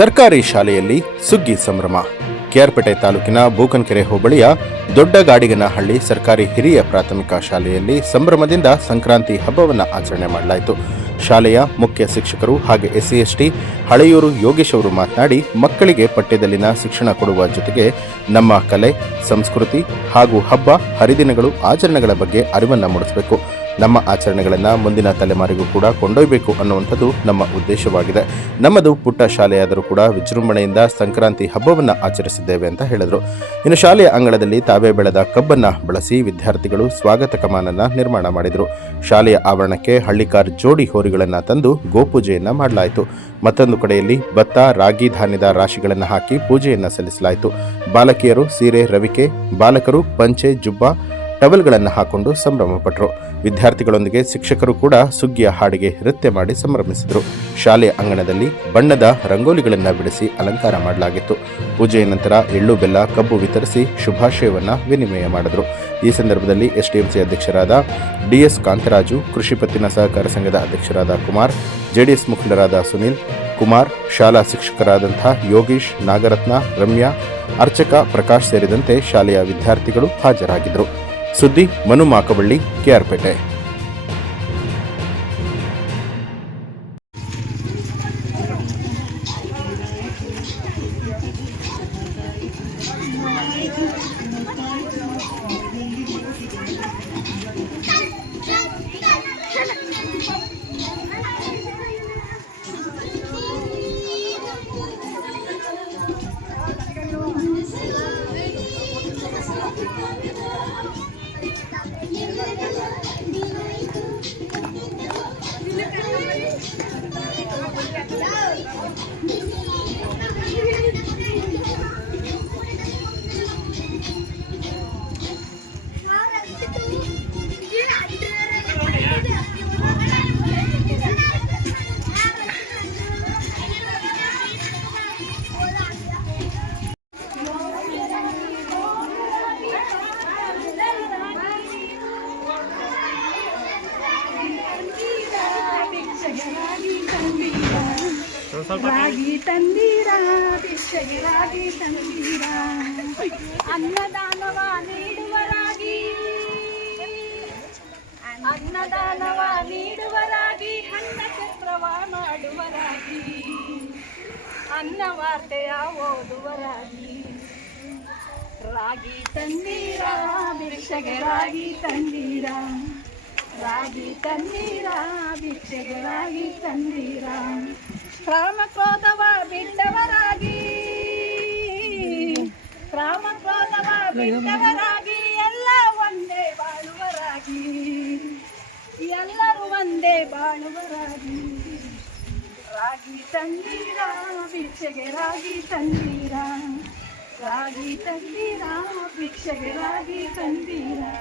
ಸರ್ಕಾರಿ ಶಾಲೆಯಲ್ಲಿ ಸುಗ್ಗಿ ಸಂಭ್ರಮ. ಕೆಆರ್ಪೇಟೆ ತಾಲೂಕಿನ ಬೂಕನಕೆರೆ ಹೋಬಳಿಯ ದೊಡ್ಡಗಾಡಿಗನಹಳ್ಳಿ ಸರ್ಕಾರಿ ಹಿರಿಯ ಪ್ರಾಥಮಿಕ ಶಾಲೆಯಲ್ಲಿ ಸಂಭ್ರಮದಿಂದ ಸಂಕ್ರಾಂತಿ ಹಬ್ಬವನ್ನು ಆಚರಣೆ ಮಾಡಲಾಯಿತು. ಶಾಲೆಯ ಮುಖ್ಯ ಶಿಕ್ಷಕರು ಹಾಗೆ SC/ST ಹಳೆಯೂರು ಯೋಗೇಶ್ ಅವರು ಮಾತನಾಡಿ, ಮಕ್ಕಳಿಗೆ ಪಠ್ಯದಲ್ಲಿನ ಶಿಕ್ಷಣ ಕೊಡುವ ಜೊತೆಗೆ ನಮ್ಮ ಕಲೆ, ಸಂಸ್ಕೃತಿ ಹಾಗೂ ಹಬ್ಬ ಹರಿದಿನಗಳು ಆಚರಣೆಗಳ ಬಗ್ಗೆ ಅರಿವನ್ನು ಮೂಡಿಸಬೇಕು. ನಮ್ಮ ಆಚರಣೆಗಳನ್ನು ಮುಂದಿನ ತಲೆಮಾರಿಗೂ ಕೂಡ ಕೊಂಡೊಯ್ಯಬೇಕು ಅನ್ನುವಂಥದ್ದು ನಮ್ಮ ಉದ್ದೇಶವಾಗಿದೆ. ನಮ್ಮದು ಪುಟ್ಟ ಶಾಲೆಯಾದರೂ ಕೂಡ ವಿಜೃಂಭಣೆಯಿಂದ ಸಂಕ್ರಾಂತಿ ಹಬ್ಬವನ್ನು ಆಚರಿಸಿದ್ದೇವೆ ಅಂತ ಹೇಳಿದರು. ಇನ್ನು ಶಾಲೆಯ ಅಂಗಳದಲ್ಲಿ ತಾವೇ ಬೆಳೆದ ಕಬ್ಬನ್ನು ಬಳಸಿ ವಿದ್ಯಾರ್ಥಿಗಳು ಸ್ವಾಗತ ಕಮಾನನ್ನು ನಿರ್ಮಾಣ ಮಾಡಿದರು. ಶಾಲೆಯ ಆವರಣಕ್ಕೆ ಹಳ್ಳಿಕಾರ್ ಜೋಡಿ ಹೋರಿಗಳನ್ನು ತಂದು ಗೋಪೂಜೆಯನ್ನು ಮಾಡಲಾಯಿತು. ಮತ್ತೊಂದು ಕಡೆಯಲ್ಲಿ ಭತ್ತ, ರಾಗಿ ಧಾನ್ಯದ ರಾಶಿಗಳನ್ನು ಹಾಕಿ ಪೂಜೆಯನ್ನು ಸಲ್ಲಿಸಲಾಯಿತು. ಬಾಲಕಿಯರು ಸೀರೆ ರವಿಕೆ, ಬಾಲಕರು ಪಂಚೆ, ಜುಬ್ಬ, ಟವಲ್ಗಳನ್ನು ಹಾಕೊಂಡು ಸಂಭ್ರಮಪಟ್ಟರು. ವಿದ್ಯಾರ್ಥಿಗಳೊಂದಿಗೆ ಶಿಕ್ಷಕರು ಕೂಡ ಸುಗ್ಗಿಯ ಹಾಡಿಗೆ ನೃತ್ಯ ಮಾಡಿ ಸಂಭ್ರಮಿಸಿದರು. ಶಾಲೆಯ ಅಂಗಣದಲ್ಲಿ ಬಣ್ಣದ ರಂಗೋಲಿಗಳನ್ನು ಬಿಡಿಸಿ ಅಲಂಕಾರ ಮಾಡಲಾಗಿತ್ತು. ಪೂಜೆಯ ನಂತರ ಎಳ್ಳು ಬೆಲ್ಲ ಕಬ್ಬು ವಿತರಿಸಿ ಶುಭಾಶಯವನ್ನು ವಿನಿಮಯ ಮಾಡಿದರು. ಈ ಸಂದರ್ಭದಲ್ಲಿ STMC ಅಧ್ಯಕ್ಷರಾದ DS ಕಾಂತರಾಜು, ಕೃಷಿ ಪತ್ತಿನ ಸಹಕಾರ ಸಂಘದ ಅಧ್ಯಕ್ಷರಾದ ಕುಮಾರ್, JDS ಮುಖಂಡರಾದ ಸುನಿಲ್ ಕುಮಾರ್, ಶಾಲಾ ಶಿಕ್ಷಕರಾದಂಥ ಯೋಗೀಶ್, ನಾಗರತ್ನ, ರಮ್ಯಾ, ಅರ್ಚಕ ಪ್ರಕಾಶ್ ಸೇರಿದಂತೆ ಶಾಲೆಯ ವಿದ್ಯಾರ್ಥಿಗಳು ಹಾಜರಾಗಿದ್ದರು. ಸುದ್ದಿ ಮನು ಮಾಕವಳ್ಳಿ, ಕೆಆರ್ಪೇಟೆ. ರಾಗಿ ತಂದೀರಾ ಭಿಕ್ಷೆಗೆ ರಾಗಿ ತಂದೀರಾ, ಅನ್ನದಾನವ ನೀಡುವರಾಗಿ, ಅನ್ನದಾನವ ನೀಡುವರಾಗಿ, ಅನ್ನ ಚಕ್ರವ ಮಾಡುವರಾಗಿ, ಅನ್ನ ವಾರ್ತೆಯ ಓದುವರಾಗಿ. ರಾಗಿ ತಂದೀರಾ ಭಿಕ್ಷೆಗೆ ರಾಗಿ ತಂದೀರಾ, ರಾಗಿ ತಂದೀರಾ ಭಿಕ್ಷೆಗೆ ರಾಗಿ ತಂದೀರಾ, ಕಾಮಕ್ರೋಧವ ಬಿಟ್ಟವರಾಗಿ, ಕಾಮಕ್ರೋಧವ ಬಿಟ್ಟವರಾಗಿ, ಎಲ್ಲ ಒಂದೇ ಬಾಳುವರಾಗಿ, ಎಲ್ಲರೂ ಒಂದೇ ಬಾಳುವರಾಗಿ. ರಾಗಿ ತಂದೀರಾ ಭಿಕ್ಷೆಗೆ ರಾಗಿ ತಂದೀರಾ, ರಾಗಿ ತಂದೀರಾ ಭಿಕ್ಷೆಗೆ ರಾಗಿ ತಂದೀರಾ.